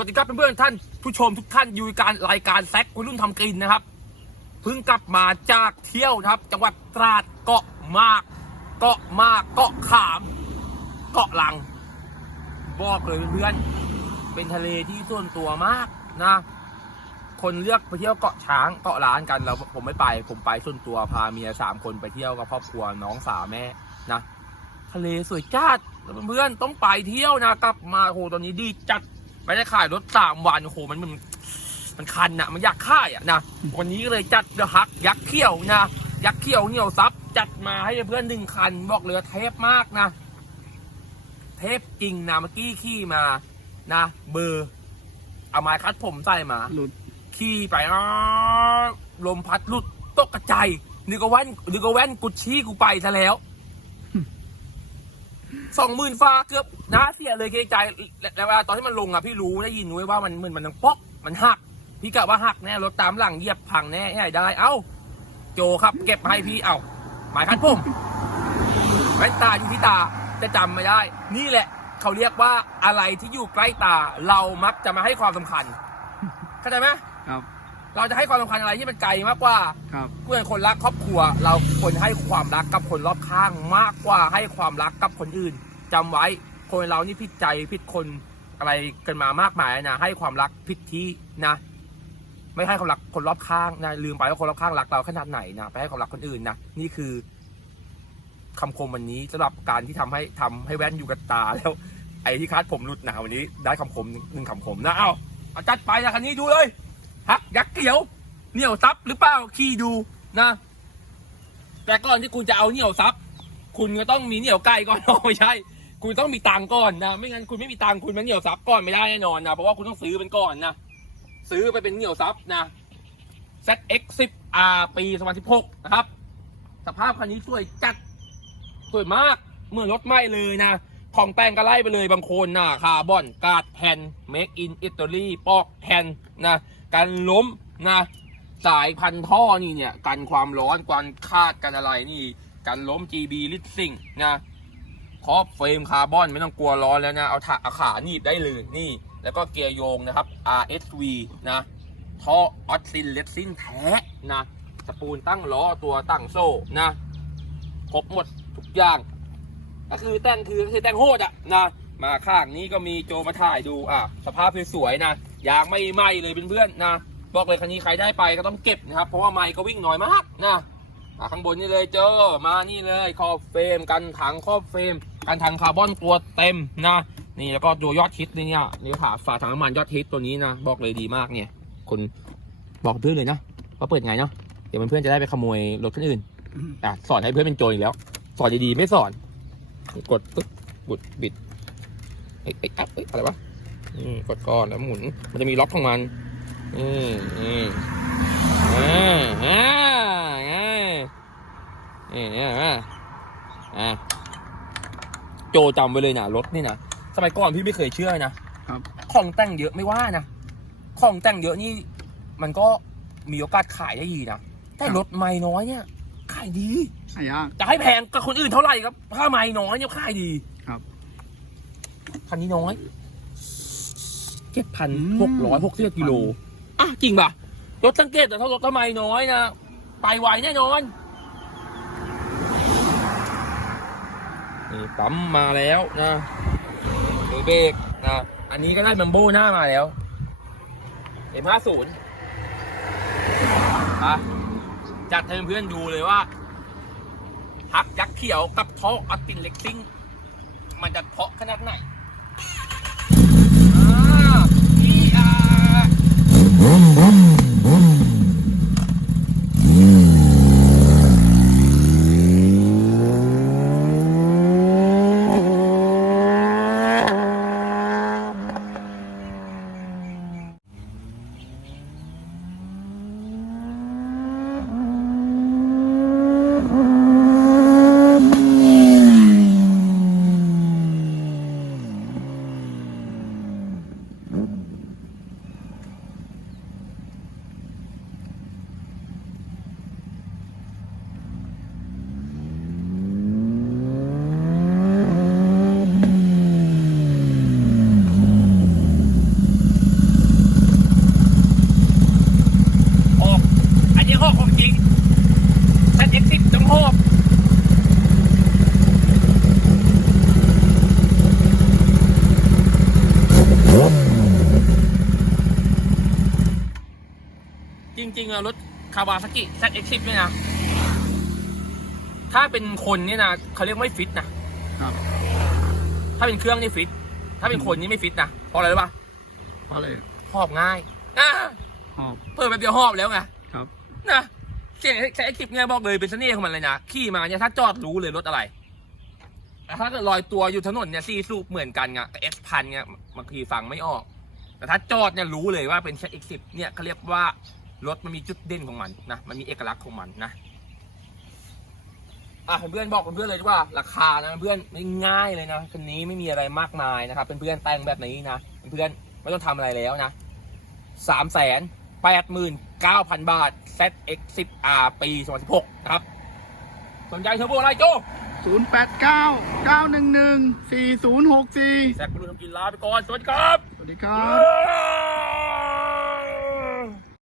วัสดีครับเพื่อนๆท่านผู้ชมทุกท่านอยู่ในการรายการแซกวัยรุ่นทำกินนะครับเพิ่งกลับมาจากเที่ยวนะครับ จังหวัดตราดเกาะมาก เกาะมากเกาะขาม เกาะลังบอกเลยเพื่อนๆเป็นทะเลที่ส่วนตัวมากนะ คนเลือกไปเที่ยวเกาะช้างเกาะล้านกันเราผมไม่ไป ผมไปส่วนตัวพาเมียสามคนไปเที่ยวกับครอบครัวน้องสาวแม่นะ ทะเลสวยจัดเพื่อนๆต้องไปเที่ยวนะกลับมาโหตอนนี้ดีจัด ไม่ได้ขายรถสามวันโอ้โหมันมันมันคันนะมันอยากค่ายอะนะวันนี้ก็เลยจัดเดอะฮักยักษ์เขี้ยวนะยักษ์เขี้ยวเหนียวซับจัดมาให้เพื่อนหนึ่งคัน บอกเลยว่าเทพมากนะ เทพจริงนะเมื่อกี้ขี่มานะเบอร์เอาไม้คัดผมใส่มาหลุดขี่ไปอ้าลมพัดหลุดตกกระจายนึกว่าแว่นนึกว่าแว่นกุชชี่กูไปซะแล้ว สองหมื่นฟ้าเกือบนะเสียเลยเกรงใจแล้วแล้วเวลาตอนที่มันลงอะพี่รู้ได้ยินไว้ว่ามันเหมือนมันดังป๊อกมันหัก พี่กะว่าหักแน่รถตามหลังเหยียบพังแน่ให้ได้ เอ้า โจครับ เก็บให้พี่เอ้าหมายคันพุ่มแว่นตาอยู่ที่ตาจะจำไม่ได้ นี่แหละ เขาเรียกว่าอะไรที่อยู่ใกล้ตา เรามักจะมาให้ความสำคัญเข้าใจไหมครับ เราจะให้ความสำคัญอะไรที่มันไกลมากกว่าครับเพื่อนคนรักครอบครัว เราควรให้ความรักกับคนรอบข้างมากกว่าให้ความรักกับคนอื่นจำไว้คนเรานี่ผิดใจผิดคนอะไรกันมามากมายนะให้ความรักผิดที่นะ ไม่ให้ความรักคนรอบข้างนะลืมไปว่าคนรอบข้างรักเราขนาดไหนนะไปให้ความรักคนอื่นนะนี่คือคำคมวันนี้สำหรับการที่ทำให้ทำให้แว่นอยู่กับตาแล้ว ไอ้ที่คาดผมหลุดหนาวันนี้ ได้คำคมหนึ่งคำคมนะเอาเอาจัดไปนะคันนี้ดูเลย ฮักยักษ์เขียวเหนี่ยวซับหรือเปล่าขี้ดูนะ แต่ก่อนที่คุณจะเอาเหนียวซับคุณก็ต้องมีเหนี่ยวไก่ก่อน ไม่ใช่ คุณต้องมีตังค์ก่อนนะ ไม่งั้นคุณไม่มีตังค์คุณมาเหนี่ยวซับก่อนไม่ได้แน่นอนนะ เพราะว่าคุณต้องซื้อเป็นก่อนนะ ซื้อไปเป็นเหนี่ยวซับนะ ZX 10 R ปี 2016 นะครับ สภาพคันนี้สวยจัด สวยมาก เมื่อรถไหม้เลยนะ ของแต่งก็ไล่ไปเลยบางคนนะคาร์บอน กาดแผ่น Make in Italy ปอกแผ่นนะ กันล้มนะสายพันท่อนี่เนี่ย กันความร้อนกันคาดกันอะไรนี่ กันล้ม GB ลิสซิ่งนะครอบเฟรมคาร์บอนไม่ต้องกลัวร้อนแล้วนะ เอาถาเอาขาหนีบได้เลยนี่ แล้วก็เกียร์โยงนะครับ RSV นะท่อออสซินเลสซินแท้นะสปูลตั้งล้อตัวตั้งโซ่นะครบหมดทุกอย่างก็คือแต่งคือคือแต่งโหดอะนะมาข้างนี้ก็มีโจมาถ่ายดูอะสภาพสวยๆนะ ยางไม่ไหมเลยเพื่อนๆนะบอกเลยคันนี้ใครได้ไปก็ต้องเก็บนะครับ เพราะว่าไมค์ก็วิ่งน้อยมากนะข้างบนนี่เลยเจอมานี่เลยครอบเฟรมกันถังครอบเฟรมกันถังคาร์บอนตัวเต็มนะนี่แล้วก็ตัวยอดฮิตนี่เนี่ยนี่ฝาฝาถังน้ำมันยอดฮิตตัวนี้นะบอกเลยดีมากเนี่ย คนบอกเพื่อนเลยนะว่าเปิดไงเนาะเดี๋ยวเพื่อนๆจะได้ไปขโมยรถคนอื่นอะสอนให้เพื่อนเป็นโจรอีกแล้ว สอนดีๆไม่สอน กดปึ๊บบุดบิดเอ้ยเอ้อะไรวะ อืมกดก่อนแล้วหมุน มันจะมีล็อกของมันอืมอืมอ่าอ่าอ่าอ่าอ่าอ่าโจจำไว้เลยนะรถนี่นะสมัยก่อนพี่ไม่เคยเชื่อนะครับของแต่งเยอะไม่ว่านะของแต่งเยอะนี่ มันก็มีโอกาสขายได้ดีนะแต่รถไม่น้อยเนี่ยขายดีหายากจะให้แพงกับคนอื่นเท่าไหร่ครับ ถ้าไม่น้อยเนี่ยขายดีครับคันนี้น้อย เจ็ดพันหกร้อยหกสิบกิโลอะจริงป่ะรถสังเกตแต่ถ้ารถทำไมน้อยนะไปไวแน่นอนนี่ปั๊มมาแล้วนะมือเบรกนะอันนี้ก็ได้บัมโบหน้ามาแล้วเอ็มห้าศูนย์อะจัดให้เพื่อนดูเลยว่าฮักยักษ์เขียวกับท่อออตตินเล็กซิ่ง มันจะเพาะขนาดไหน Bum bum bum. อะรถคาวาซากิ ZX10 เนี่ยนะ ถ้าเป็นคนเนี่ยนะเขาเรียกไม่ฟิตนะครับถ้าเป็นเครื่องนี่ฟิต ถ้าเป็นคนนี่ไม่ฟิตนะเพราะอะไรรู้ป่ะเพราะอะไรหอบง่ายอะหอบเพิ่มแป๊บเดียวหอบแล้วไงครับนะเสียงใช้ไอ้คลิปเนี่ยบอกเลยเป็นเสน่ห์ของมันเลยนะขี่มาเนี่ยถ้าจอดรู้เลยรถอะไรแต่ถ้าเกิดลอยตัวอยู่ถนนเนี่ยซีสูบเหมือนกันไงแต่เอสพันเนี่ยบางทีฟังไม่ออก แต่ถ้าจอดเนี่ยรู้เลยว่าเป็น ZX10 เนี่ยเขาเรียกว่า รถมันมีจุดเด่นของมันนะ มันมีเอกลักษณ์ของมันนะ อะเพื่อนๆบอกเพื่อนๆเลยดีกว่าราคานะเพื่อนไม่ง่ายเลยนะคันนี้ไม่มีอะไรมากมายนะครับเพื่อนๆแต่งแบบนี้นะเพื่อนๆไม่ต้องทำอะไรแล้วนะสามแสนแปดหมื่นเก้าพันบาท ZX10R ปี2016นะครับ สนใจเทอร์โบอะไรโจศูนย์แปดเก้าเก้าหนึ่งหนึ่งสี่ศูนย์หกสี่แซกบอลูทำกินลาไปก่อน สวัสดีครับ สวัสดีครับ Yeah!